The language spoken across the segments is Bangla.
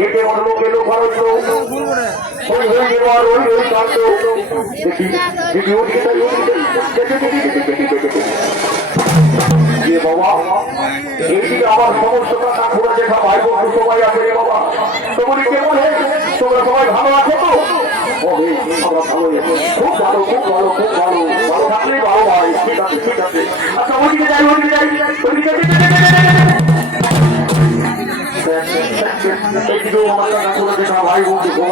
এতে বড় লোকে লোক খরচ ওই হয়ে যাওয়ার ওই ওই কাণ্ড দেখি দেখি ওদিকে দেখি ভাই বন্ধু তো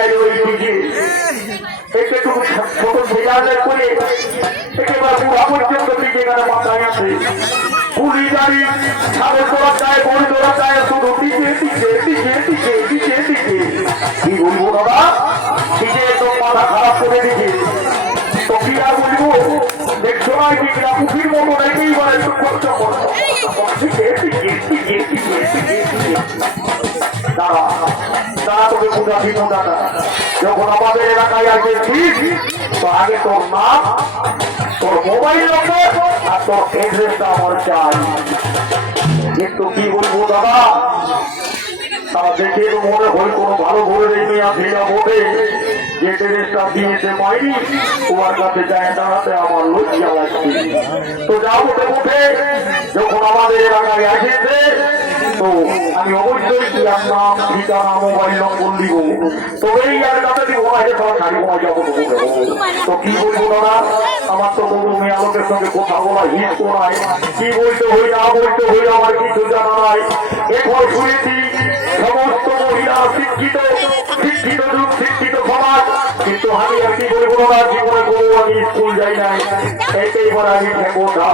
কি যাই ওই দিকে একটু ছোট ভেজালের করে একেবারে বুড়া মাথায় আছে পুলি গাড়ি ছাগল তোলা যায় বই তোলা যায় শুধু দিকে দিকে দিকে দিকে দিকে দিকে। কি করে দিকে। কি আর বলব? দেখছ না পুকুর মতো রেখেই বলে একটু কষ্ট করছ দিকে দিকে দিকে। দাঁড়া তোকে বুঝাবি না দাদা যখন আমাদের এলাকায় আসেছিস তো আগে তোর আর তোর এড্রেসটা আমার চাই। মনে হয় কোনো ভালো ঘরে নেমে আসে না বলে যে ড্রেসটা দিয়েছে মাইনি তোমার কাছে যায় দাঁড়াতে আমার লজ্জা লাগছে। তো উঠে যখন আমাদের এলাকায় আসেছে তো আমি অবশ্যই মোবাইল নম্বর দিব তো বলব। তো কি বলব দাদা আমার তো বলব মেয়ে আলোকের সঙ্গে কথা বলা হিট করায় কি বলতে হই না বলতে হই আমার কিছু জানা নাই এখন শুনেছি সমস্ত মহিলা শিক্ষিত শিক্ষিত শিক্ষিত কিন্তু আমি কি বলব না, জীবনে কোনো আমি স্কুল যাই নাই। এটাই বলে আমি না।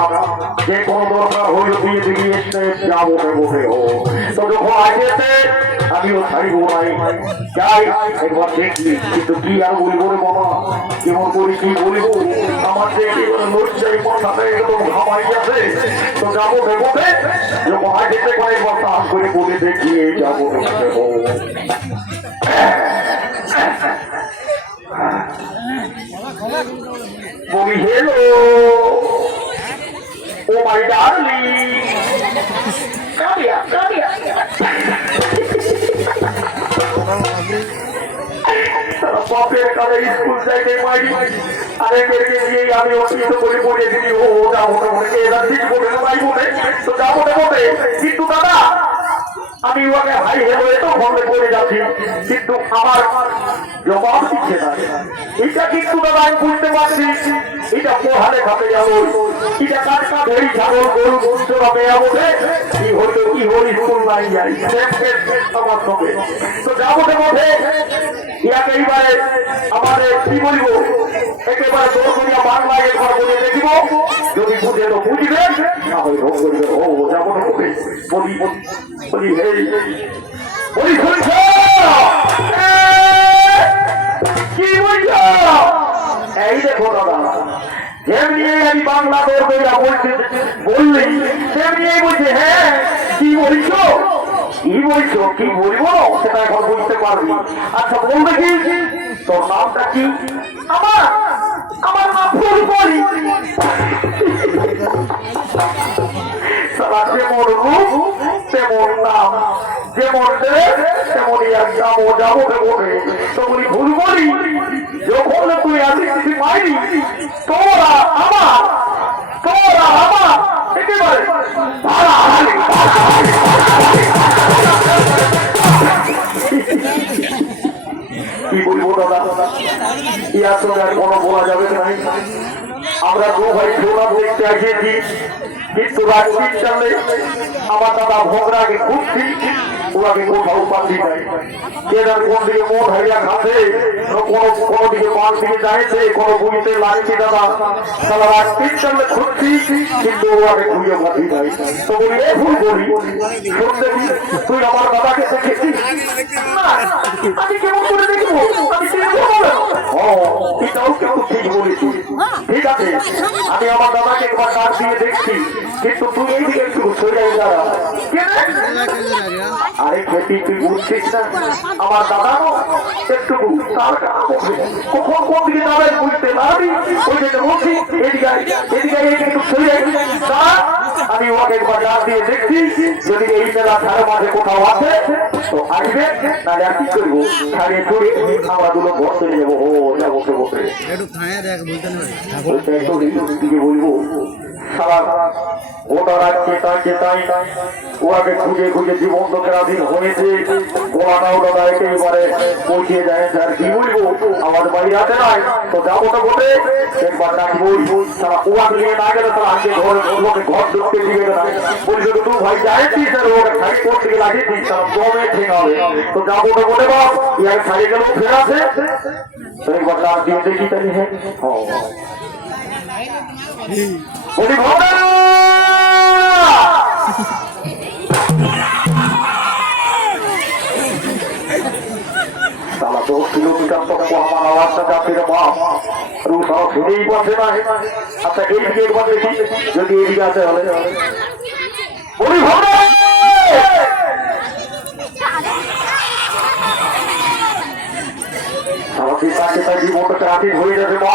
যে কোনো দরকার হইল দিয়ে দিয়ে এসে যাব ভেবো তো যখন আসেছে আমিও ছাড়িব নাই। যাই, একবার দেখলি কিন্তু কি আর বলব রে বাবা কেমন করি কি বলব? আমার যে একেবারে লজ্জায় একদম ঘামাই আছে তো যাব ভেবোতে যখন আসেছে কয়েকবার তাস করে বলে দেখিয়ে যাব ভেবো। বলি কাবিয়া বাপের কালে স্কুল যাইতে মাইরি আরে মেয়েকে দিয়ে আমি পড়ে বলে বলে ভাই বলে। তো যাব না বলে। কিন্তু দাদা, আমি তো করে যাচ্ছি। কিন্তু আমার জবাব দিচ্ছে না। এটা কিন্তু দাদা আমি বুঝতে পারছি। এটা পোহালে খাতে যাব এটা কার কাঁধেই ছাগল গরু বন্ধুরা মেয়া বলে কি হইতো কি হই স্কুল নাই যাই আমার সঙ্গে তো যাব বটে ইয়াকে এইবারে আমাদের কি বলব? একেবারে তোর করিয়া বাংলায় একবার বলে দেখিব। যদি বুঝে তো বুঝবে না হয় ভোগ করবে। ও, যাব না বলে, বলি বলি এই বলি, শুনছ? কি বলছ? এই দেখো দাদা যেমনি আমি বাংলা করিয়া বলছি বললি, তেমনি বলছে হ্যাঁ কি বলছো? কি বলছো? কি বলব? সেটা এখন বুঝতে পারবি। আচ্ছা বল দেখি তোর নামটা কি? আমার আমার নাম ফুলকলি সারা যেমন রূপ, তেমন নাম। যেমন তেমনই এক যাব যাব বলে তেমনি ফুলকলি যখন তুই আসিস মাইনি তোরা আমার। তোরা আমার। একেবারে কি বলব আর কোনো বলা যাবে না? আমরা দু ভাই প্রোগ্রাম দেখতে আসিয়েছি। কিন্তু তিনটালে আমার দাদা ভোগরাকে খুঁজছি ওরাকে কোথাও পাচ্ছি নাই কে যার কোন দিকে মন হাইয়া খাতে কোনো কোনো দিকে বান দিকে যাইছে কোনো বুঝতে লাগছে দাদা সারা রাত তিনটালে খুঁজছি কিন্তু ওরাকে খুঁজে পাচ্ছি নাই তো বলি এ ভুল বলি শুনতে তুই আমার দাদাকে দেখেছিস? আমি কেমন করে দেখব? আমি চিনতে পারব ঠিক বলেছি ঠিক আছে আমি আমার দাদাকে একবার ডাক দিয়ে দেখছি। কিন্তু তুই এই দিকে একটু সরে দাঁড়া। আরে খেটি তুই বুঝছিস না? আমার দাদা একটু তার কখন কোন দিকে যাবে বুঝতে পারবি? ওই জন্য বলছি এদিকে এদিকে একটু সরে আমি ওকে একবার ডাক দিয়ে দেখছি যদি এই মেলা ধারে মাঝে কোথাও আছে তো আসবে নাহলে আর কি করব? ছাড়িয়ে ছড়িয়ে আমরা দুটো ঘর চলে যাব ও যাব বসে বসে একটু বলব। সারা গোটা ঘর লোকে ঘর ঢুকতে দিবে ভাই যাইছিস আর ওকে শাড়ি করতে গিয়ে লাগিয়েছিস তারা দমে ঠিক হবে তো যাব তো বটে, বাপ। ইয়ার শাড়ি গেলেও একবার দিয়ে দেখি তাহলে তারা চোখ ছিল আমার আওয়াজটা চাপিয়ে বাপ এবং সব শুনেই বসে না এই যদি এদিকে আসে হলে বলি ভোটা তাই জীবনটা ট্রাফিক হয়ে যাবে, মা।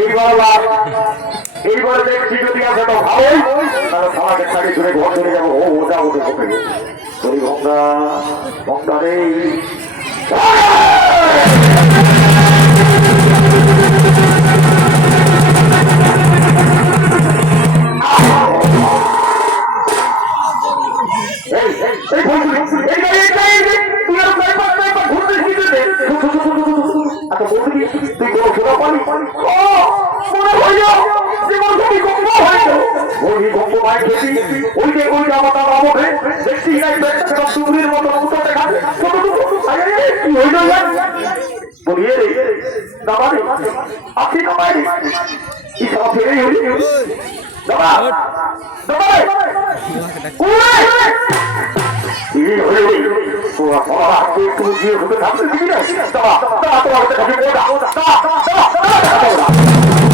এইবার এইবার দেখছি যদি আছে তো ভালো তাহলে সমাজের শাড়ি ধরে ঘর ধরে যাব। ও ওটা ওটা ওকে ওই ভঙ্গা ভঙ্গা রে ওই যে ওই বাবুকে দেখছি মতো উঠো দেখা কত কি বলিয়ে রে দাদা রে আপনি কামাই রে ইসা ফেরে হইলি দাদা রে কোরে এই হইলি কোয়া পড়া গিয়ে হতে থাকতে দিবি না দাদা দাদা তোমার কাছে কবি দাদা দাদা দাদা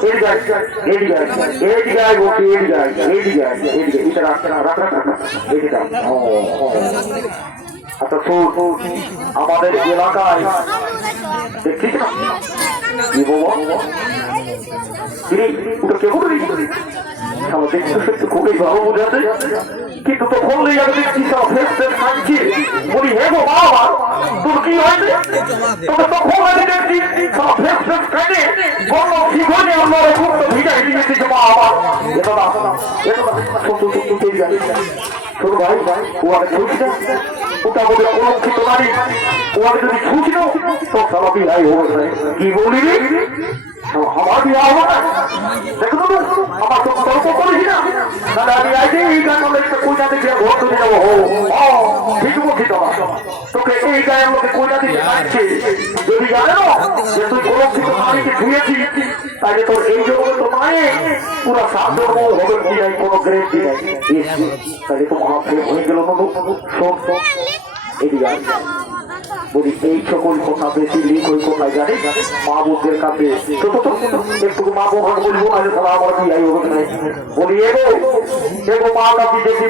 eight guide eight guide eight guide okay eight guide eight guide eight guide এটা আচ্ছা তো আমাদের এলাকায় দেখছিস না খুবই ভালো বোঝাতে কিন্তু তখন আমি দেখছি খাচ্ছি বলি, হে গো বাবা, তোর কি হয়েছে? দেখছি বলল তো এটা না এটা না ভাই, ও আর খুশি না? ওটা বলে অলক্ষিত নারী। ও আর যদি খুশি না, তো হবে কি বলি আমার বিয়া হবে? না দেখো আমার তো দাঁড়িয়ে আছে এই গান আমরা তো তোকে এই গায়ে আমাকে কইনাতে যে তুই গোলক্ষিত নারীকে ধুয়েছিস তাহলে এই জগতে তো মানে পুরো সাধ্য হবে কি নাই। কোনো তাহলে তো মহাপ্রেম হয়ে গেল নতুন এদিকে বলি, এই সকল কথা বেশি লিক ওই কোথায় জানে। মা বোনদের কাছে ছোট একটু মা বোন বলব না আমার কি বলি, এগো এগো, মা কাপি দেখি